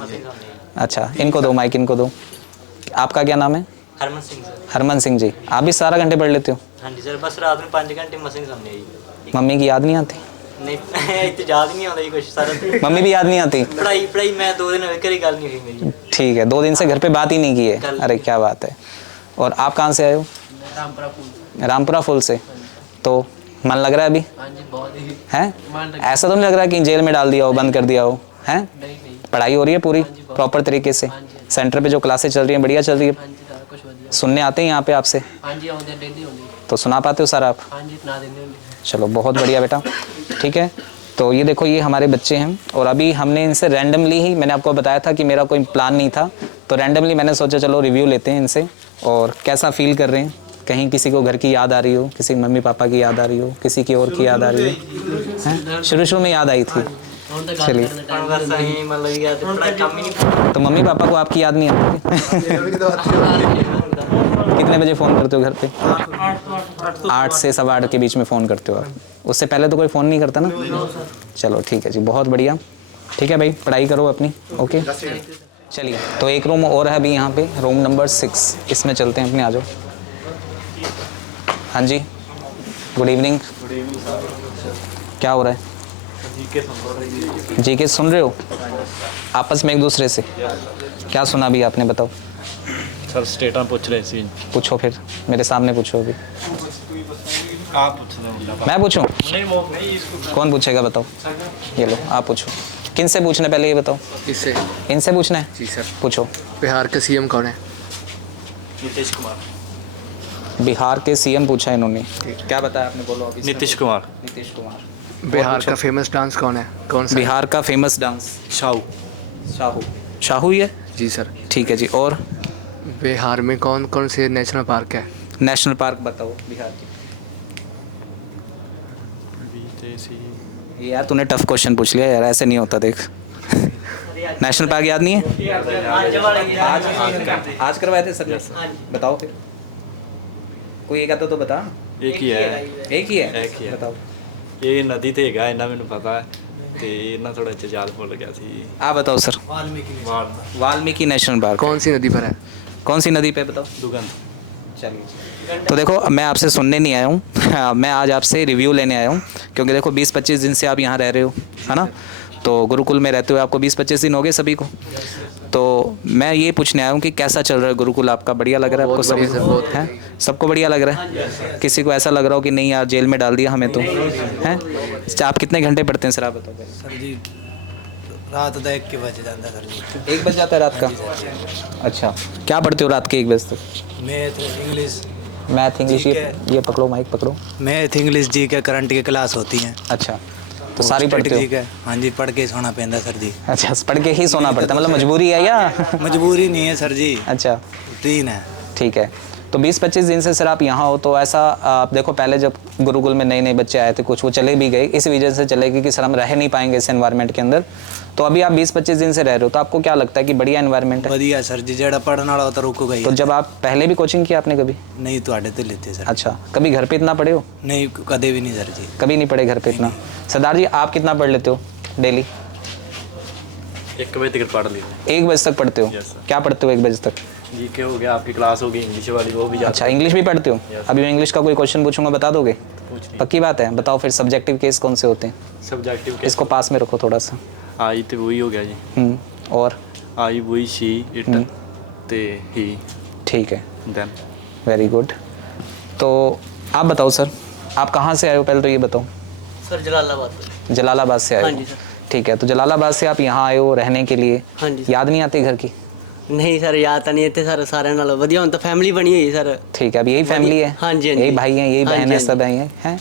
अच्छा, इनको दो माइक, इनको दो। आपका क्या नाम है? हरमन सिंह सर। हरमन सिंह जी। आप भी सारा घंटे पढ़ लेते हो? हाँ जी सर, बस रात में 5 घंटे मशीन समझे जी। मम्मी की याद नहीं आती? नहीं इतनी याद नहीं आता जी कुछ सारा। मम्मी भी याद नहीं आती? पढ़ाई मैं 2 दिन करी गल नहीं हुई मेरी। ठीक है, 2 दिन से घर पे बात ही नहीं की है? अरे क्या बात है। और आप कहाँ से आए हो? रामपुरा फूल से। तो मन लग रहा है अभी? हाँ जी बहुत ही हैं? ऐसा तो नहीं लग रहा कि जेल में डाल दिया हो, बंद कर दिया हो? हैं? पढ़ाई हो रही है पूरी प्रॉपर तरीके से? सेंटर पे जो क्लासें चल रही हैं बढ़िया चल रही है? कुछ बढ़िया। सुनने आते हैं यहाँ पे आपसे? हाँ जी आते डेली होंगे। तो सुना पाते हो सर आप? हाँ जी इतना दिन। चलो बहुत बढ़िया बेटा, ठीक है। तो ये देखो ये हमारे बच्चे हैं, और अभी हमने इनसे रैंडमली ही, मैंने आपको बताया था कि मेरा कोई प्लान नहीं था, तो रैंडमली मैंने सोचा चलो रिव्यू लेते हैं इनसे, और कैसा फील कर रहे हैं। कहीं किसी को घर की याद आ रही हो, किसी मम्मी पापा की याद आ रही हो, किसी की और की याद आ रही हो? शुरू में याद आई थी? चलिए, तो मम्मी पापा को आपकी याद नहीं आती? कितने बजे फ़ोन करते हो घर पे? 8 से 8:15 के बीच में फ़ोन करते हो आप? उससे पहले तो कोई फ़ोन नहीं करता ना? चलो ठीक है जी, बहुत बढ़िया। ठीक है भाई, पढ़ाई करो अपनी। ओके, चलिए। तो एक रूम और है अभी यहाँ पे, रूम नंबर 6, इसमें चलते हैं अपने। आ जाओ। हाँ जी, गुड इवनिंग। क्या हो रहा है? जीके सुन रहे हो आपस में एक दूसरे से? क्या सुना अभी आपने, बताओ। सर स्टेटां पूछ रहे सी। पूछो फिर, मेरे सामने पूछो अभी। आप पूछ रहे? मैं पूछूं? कौन पूछेगा बताओ? ये लो, आप पूछो। किन से पूछना पहले ये बताओ? इससे। इनसे पूछना है? जी सर। पूछो। बिहार का सीएम कौन है? नीतीश कुमार। बिहार के सीएम पूछा इन्होंने, क्या बताया आपने? बोलो अभी। नीतीश कुमार। नीतीश कुमार। बिहार का फेमस डांस कौन है? कौन सा? बिहार का फेमस डांस? शाहू। शाहू। शाहू ही है? जी सर। ठीक है जी। और बिहार में कौन कौन से नेशनल पार्क है? नेशनल पार्क बताओ बिहार के। यार तूने टफ क्वेश्चन पूछ लिया यार, ऐसे नहीं होता देख। नेशनल पार्क याद नहीं है? आज करवाए थे सर। बताओ फिर, कोई एक आता तो बता। एक ही है। एक ही है? एक ही है। बताओ। ਇਹ ਨਦੀ ਤੇ ਹੈਗਾ, ਇਹਨਾਂ ਮੈਨੂੰ ਪਤਾ ਹੈ, ਤੇ ਇਹਨਾਂ ਥੋੜਾ ਜਿਹਾ ਯਾਦ ਭੁੱਲ ਗਿਆ ਸੀ। आप बताओ सर। Valmiki national park. कौन सी नदी पर है? कौन सी नदी पे बताओ? दुगंध। चलिए, तो देखो मैं आपसे सुनने नहीं आया हूँ, मैं आज आपसे रिव्यू लेने आया हूँ, क्योंकि देखो 20-25 दिन से आप यहाँ रह रहे हो, है ना? तो गुरुकुल में रहते हुए आपको 20-25 दिन हो गए सभी को। तो मैं ये पूछने आया हूँ कि कैसा चल रहा है गुरुकुल आपका? बढ़िया लग रहा है आपको? बढ़िया सर, बहुत। है सबको बढ़िया लग रहा है? किसी को ऐसा लग रहा हो कि नहीं यार जेल में डाल दिया हमें तो? हैं आप कितने घंटे पढ़ते हैं सर, आप बताओ? सर जी रात का 1 बजे जाता सर जी। 1 बज जाता है रात का? अच्छा, क्या पढ़ते हो रात के 1 बजे तक? मैथ इंग्लिश मैथ इंग्लिश, ये पकड़ो, माइक पकड़ो। मैथ इंग्लिश जी के करंट की क्लास होती हैं। अच्छा, तो सारी पढ़ते हो? हाँ जी, पढ़ के सोना पैंदा सर जी। अच्छा, पढ़ के ही सोना पड़ता है, मतलब मजबूरी है या? मजबूरी नहीं है सर जी। अच्छा, रूटीन है। ठीक है। तो 20-25 दिन से सर आप यहाँ हो, तो ऐसा आप देखो, पहले जब गुरुकुल में नए नए बच्चे आए थे, कुछ वो चले भी गए, इस वजह से चले गए कि सर हम रह नहीं पाएंगे इस एनवायरनमेंट के अंदर। तो अभी आप 20-25 दिन से रह रहे हो, तो आपको क्या लगता है कि बढ़िया एनवायरनमेंट है? बढ़िया सर जी, जेड़ा पढ़ने वाला होता रुक गई। तो जब आप पहले भी कोचिंग की आपने कभी? नहीं तो आड़े तो लेते सर। अच्छा, कभी घर पे इतना पढ़े हो? नहीं, कदे भी नहीं सर जी। कभी नहीं पढ़े घर पे इतना? सरदार जी आप कितना पढ़ लेते हो डेली? 1 बजे तक पढ़ लेते 1 बजे तक पढ़ते हो? क्या पढ़ते हो 1 बजे तक? जी के हो गया, आपकी क्लास होगी इंग्लिश वाली, वो भी अच्छा, इंग्लिश भी पढ़ते हो? अभी मैं इंग्लिश का कोई क्वेश्चन पूछूंगा, बता दोगे? पक्की बात है? बताओ फिर सब्जेक्टिव केस कौन से होते हैं? सब्जेक्टिव इसको पास में रखो थोड़ा सा। आई तो वही हो गया जी। और आई वही शी इट ते ही। ठीक है, देन वेरी गुड। तो आप बताओ सर, आप कहाँ से आए हो पहले तो ये बताओ? सर जलालाबाद। जलालाबाद से आए हाँ हो? जी सर। ठीक है, तो जलालाबाद से आप यहाँ आए हो रहने के लिए। हाँ जी। याद नहीं आती घर की? नहीं सर, याद तो नहीं इतने सर सारे नाल वधिया हुन तो फैमिली बनी हुई सर। ठीक है, अब यही फैमिली है? हाँ जी, हाँ यही जी। भाई हैं, यही हाँ बहन जी, है, हाँ सब जी। हैं?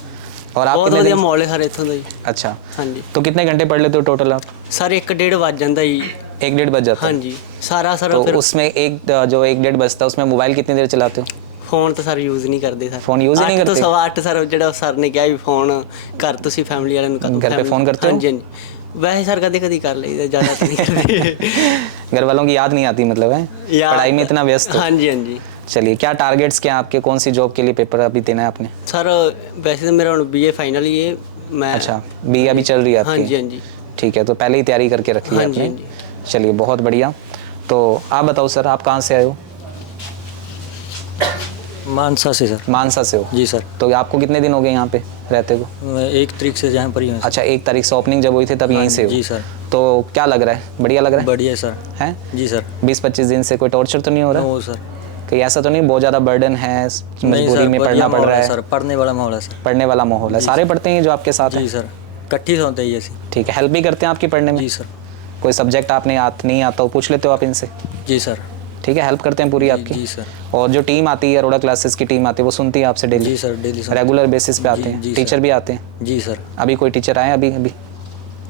और आप बहुत कितने वधिया दिन? माहौल है सर इत्थों दा जी। अच्छा, हाँ जी। तो कितने घंटे पढ़ लेते हो टोटल आप? सर 1-1.5 बज जाता जी। 1-1.5 बज जाता हाँ है? जी, सारा सर तो फिर उसमें जो 1-1.5 बजता है उसमें मोबाइल कितनी देर चलाते हो? फोन तो सर यूज़ नहीं करते सर। फोन यूज़ ही नहीं 8 तो करते? 8:15 सर ਜਿਹੜਾ ਸਰ ਨੇ ਕਿਹਾ ਵੀ ਫੋਨ ਕਰ ਤੁਸੀਂ ਫੈਮਿਲੀ ਵਾਲਿਆਂ ਨੂੰ घर पे फोन करते हो? हाँ जी, हाँ जी। वैसे सर कभी कभी कर लेते, ज़्यादा तो नहीं करते। घर वालों की याद नहीं आती मतलब है? पढ़ाई में इतना व्यस्त हो? हाँ जी, हाँ जी। चलिए, क्या टारगेट्स क्या हैं आपके? कौन सी जॉब के लिए पेपर अभी देना है आपने? सर वैसे तो मेरा BA फाइनल ही है। मैं अच्छा, BA अभी चल रही है हाँ आपकी? जी, हाँ जी। ठीक है, तो पहले ही तैयारी करके रखी है हाँ जी, आपने? हाँ जी। चलिए, बहुत बढ़िया। तो आप बताओ सर, आप कहाँ से आए हो? मानसा से सर। मानसा से हो? जी सर। तो आपको कितने दिन हो गए यहाँ पे रहते को? मैं 1 तारीख से यहाँ पर ही हूँ। अच्छा, 1 तारीख से ओपनिंग जब हुई थी तब यहीं से हो? जी सर। तो क्या लग रहा है? बढ़िया लग रहा है? बढ़िया सर। हैं? जी सर। 20-25 दिन से कोई टॉर्चर तो नहीं हो रहा? No sir. कहीं ऐसा तो नहीं बहुत ज़्यादा बर्डन है, मजबूरी में पढ़ना पड़ रहा है? सर पढ़ने वाला माहौल है सर। पढ़ने वाला माहौल है? सारे पढ़ते हैं जो आपके साथ हैं? जी सर, इकट्ठी सोते ही ऐसी। ठीक है, हेल्प भी करते हैं आपकी पढ़ने में? जी सर। कोई सब्जेक्ट आपने नहीं आता हो पूछ लेते हो आप इनसे? जी सर। ठीक है, हेल्प करते हैं पूरी आपकी? जी सर। और जो टीम आती है, अरोड़ा क्लासेस की टीम आती है, वो सुनती है आपसे डेली? जी सर, डेली सुनते हैं। रेगुलर बेसिस पे आते जी, हैं? जी टीचर सर। भी आते हैं? जी सर। अभी कोई टीचर आए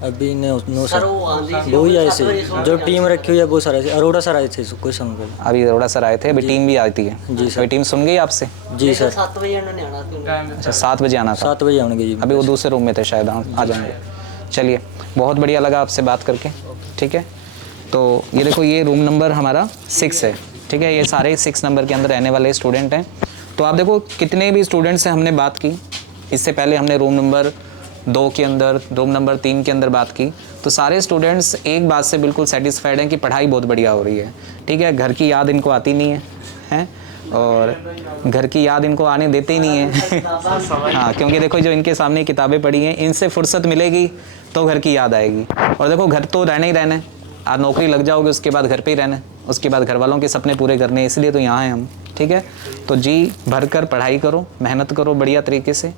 अभी नो सर सर, वो आंधी सी वो ही आए 7 बजे थे जो टीम रखी हुई है, वो सर आए थे। अरोड़ा सर आए थे कुछ समय पहले। अभी अरोड़ा सर आए थे, अभी टीम भी आती है? जी सर। अभी टीम सुन गई आपसे? जी सर। 7 बजे उन्होंने आना था। अच्छा, 7 बजे आना था? 7 बजे आएंगे जी। अभी वो दूसरे रूम में थे शायद, आ जाएंगे। चलिए, बहुत बढ़िया लगा आपसे बात करके। ठीक है, तो ये देखो, ये रूम नंबर हमारा 6 है। ठीक है, ये सारे 6 नंबर के अंदर रहने वाले स्टूडेंट हैं। तो आप देखो कितने भी स्टूडेंट से हमने बात की, इससे पहले हमने रूम नंबर 2 के अंदर, रूम नंबर 3 के अंदर बात की, तो सारे स्टूडेंट्स एक बात से बिल्कुल सेटिस्फाइड हैं कि पढ़ाई बहुत बढ़िया हो रही है। ठीक है, घर की याद इनको आती नहीं है, हैं? और घर की याद इनको आने देते ही नहीं है। हाँ, क्योंकि देखो जो इनके सामने किताबें पढ़ी हैं, इनसे फुर्सत मिलेगी तो घर की याद आएगी। और देखो, घर तो रहना ही रहना है, आज नौकरी लग जाओगे उसके बाद घर पे ही रहना है, उसके बाद घर वालों के सपने पूरे करने हैं, इसलिए तो यहाँ हैं हम। ठीक है, तो जी भर कर पढ़ाई करो, मेहनत करो बढ़िया तरीके से।